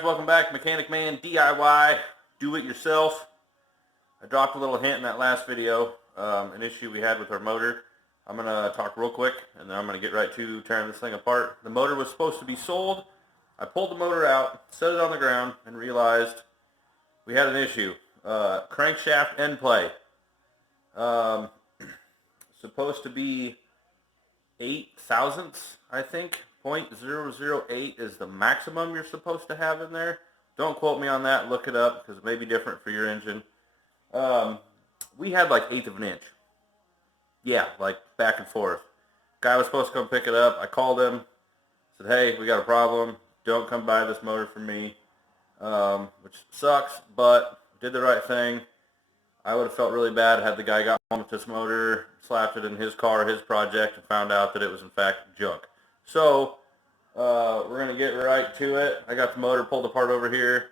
Welcome back, Mechanic Man DIY, do it yourself. I dropped a little hint in that last video, an issue we had with our motor. I'm going to talk real quick and then I'm going to get right to tearing this thing apart. The motor was supposed to be sold. I pulled the motor out, set it on the ground, and realized we had an issue. Crankshaft end play. Supposed to be 8 thousandths, I think. 0.008 is the maximum you're supposed to have in there. Don't quote me on that. Look it up because it may be different for your engine. We had like 1/8 of an inch. Yeah, like back and forth. Guy was supposed to come pick it up. I called him. Said, hey, we got a problem. Don't come buy this motor from me. Which sucks, but did the right thing. I would have felt really bad had the guy got home with this motor, slapped it in his car, his project, and found out that it was in fact junk. So, we're going to get right to it. I got the motor pulled apart over here.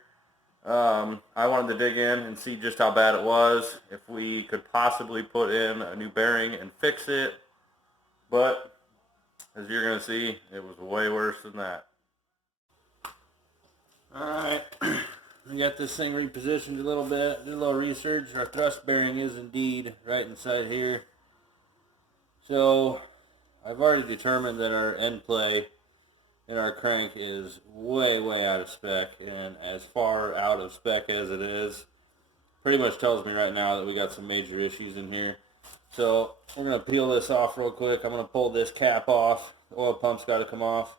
I wanted to dig in and see just how bad it was, if we could possibly put in a new bearing and fix it. But, as you're going to see, it was way worse than that. Alright, we got this thing repositioned a little bit, did a little research. Our thrust bearing is indeed right inside here. So, I've already determined that our end play in our crank is way out of spec, and as far out of spec as it is, pretty much tells me right now that we got some major issues in here. So we're going to peel this off real quick. I'm going to pull this cap off. The oil pump's got to come off,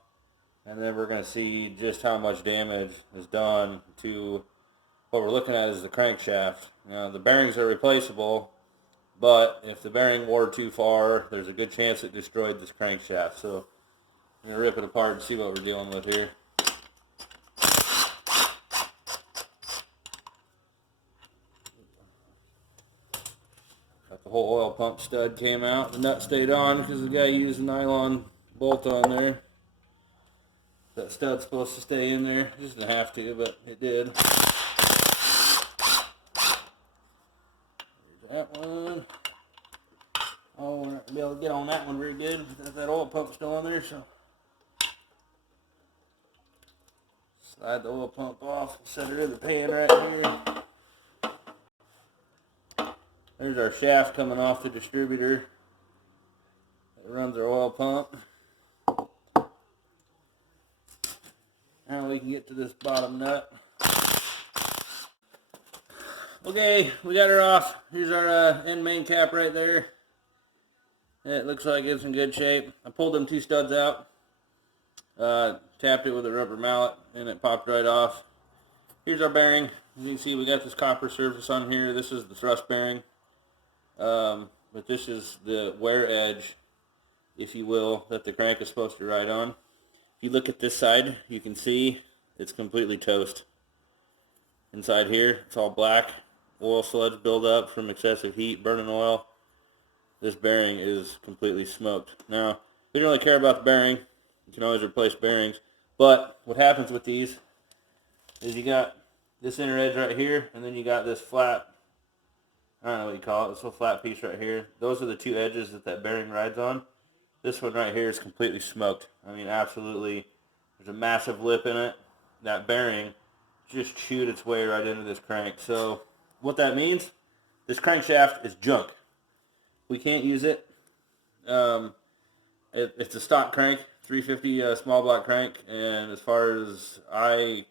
and then we're going to see just how much damage is done to what we're looking at is the crankshaft. Now, the bearings are replaceable, but if the bearing wore too far, there's a good chance it destroyed this crankshaft. So I'm going to rip it apart and see what we're dealing with here. Got the whole oil pump stud came out. The nut stayed on because the guy used a nylon bolt on there. That stud's supposed to stay in there. It doesn't have to, but it did. There's that one. Oh, we're not going to be able to get on that one very good. That oil pump's still on there, so slide the oil pump off, set it in the pan right here. There's our shaft coming off the distributor that runs our oil pump. Now we can get to this bottom nut. Okay, we got her off. Here's our end main cap right there. It looks like it's in good shape. I pulled them 2 studs out. Tapped it with a rubber mallet and it popped right off. Here's our bearing. As you can see, we got this copper surface on here. This is the thrust bearing. But this is the wear edge, if you will, that the crank is supposed to ride on. If you look at this side, you can see it's completely toast. Inside here, it's all black. Oil sludge build up from excessive heat, burning oil. This bearing is completely smoked. Now, we don't really care about the bearing. You can always replace bearings. But what happens with these is you got this inner edge right here, and then you got this flat, I don't know what you call it, this little flat piece right here. Those are the 2 edges that bearing rides on. This one right here is completely smoked. I mean, absolutely. There's a massive lip in it. That bearing just chewed its way right into this crank. So what that means, this crankshaft is junk. We can't use it. It's a stock crank, 350 small block crank, and as far as I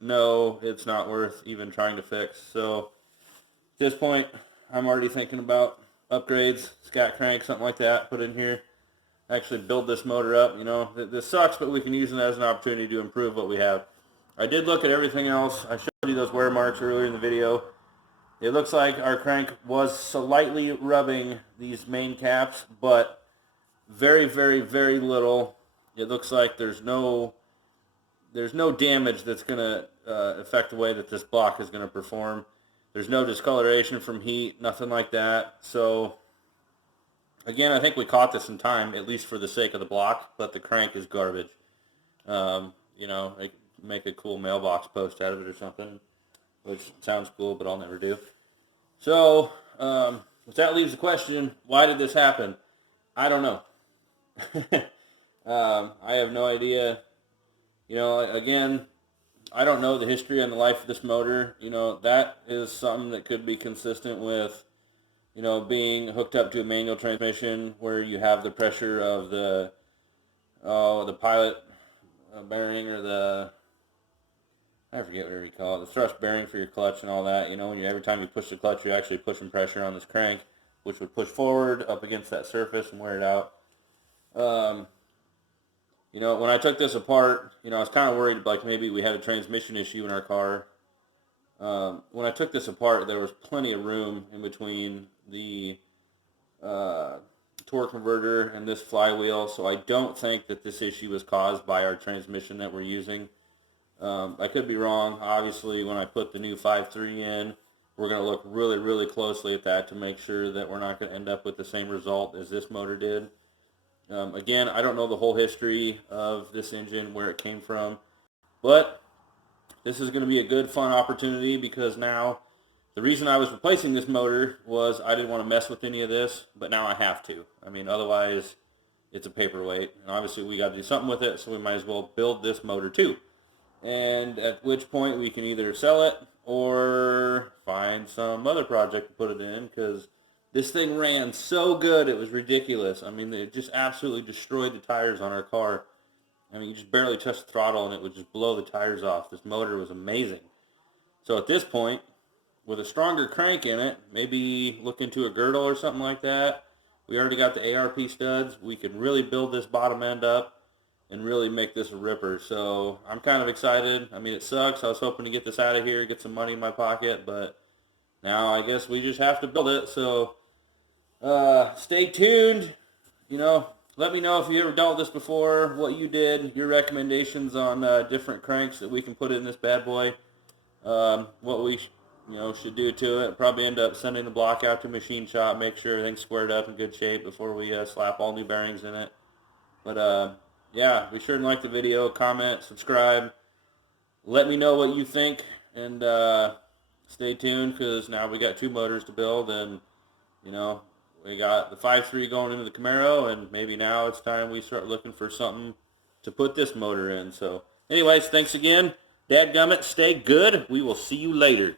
know, it's not worth even trying to fix. So at this point, I'm already thinking about upgrades, scat crank, something like that, put in here. Actually build this motor up. You know, this sucks, but we can use it as an opportunity to improve what we have. I did look at everything else. I showed you those wear marks earlier in the video. It looks like our crank was slightly rubbing these main caps, but very little. It looks like there's no damage that's going to affect the way that this block is going to perform. There's no discoloration from heat, nothing like that. So again, I think we caught this in time, at least for the sake of the block, but the crank is garbage. You know, make a cool mailbox post out of it or something, which sounds cool, but I'll never do. So, that leaves the question, why did this happen? I don't know. I have no idea. You know, again, I don't know the history and the life of this motor. You know, that is something that could be consistent with, you know, being hooked up to a manual transmission where you have the pressure of the pilot bearing, or the, I forget what you call it, the thrust bearing for your clutch and all that. You know, when every time you push the clutch, you're actually pushing pressure on this crank, which would push forward up against that surface and wear it out. You know, when I took this apart, you know, I was kind of worried, like maybe we had a transmission issue in our car. When I took this apart, there was plenty of room in between the torque converter and this flywheel, so I don't think that this issue was caused by our transmission that we're using. I could be wrong. Obviously, when I put the new 5.3 in, we're going to look really, really closely at that to make sure that we're not going to end up with the same result as this motor did. Again, I don't know the whole history of this engine, where it came from, but this is going to be a good, fun opportunity, because now the reason I was replacing this motor was I didn't want to mess with any of this, but now I have to. I mean, otherwise it's a paperweight, and obviously we got to do something with it, so we might as well build this motor too. And at which point we can either sell it or find some other project to put it in, because this thing ran so good, it was ridiculous. I mean, it just absolutely destroyed the tires on our car. I mean, you just barely touch the throttle and it would just blow the tires off. This motor was amazing. So at this point, with a stronger crank in it, maybe look into a girdle or something like that. We already got the ARP studs. We can really build this bottom end up and really make this a ripper. So I'm kind of excited. I mean, it sucks. I was hoping to get this out of here, get some money in my pocket, but now I guess we just have to build it. So stay tuned. You know, let me know if you ever dealt with this before, what you did, your recommendations on different cranks that we can put in this bad boy, what we should do to it. Probably end up sending the block out to machine shop, make sure everything's squared up in good shape before we slap all new bearings in it. But yeah, be sure to like the video, comment, subscribe. Let me know what you think, and stay tuned, because now we got two motors to build, and you know, we got the 5.3 going into the Camaro, and maybe now it's time we start looking for something to put this motor in. So anyways, thanks again. Dadgummit, stay good. We will see you later.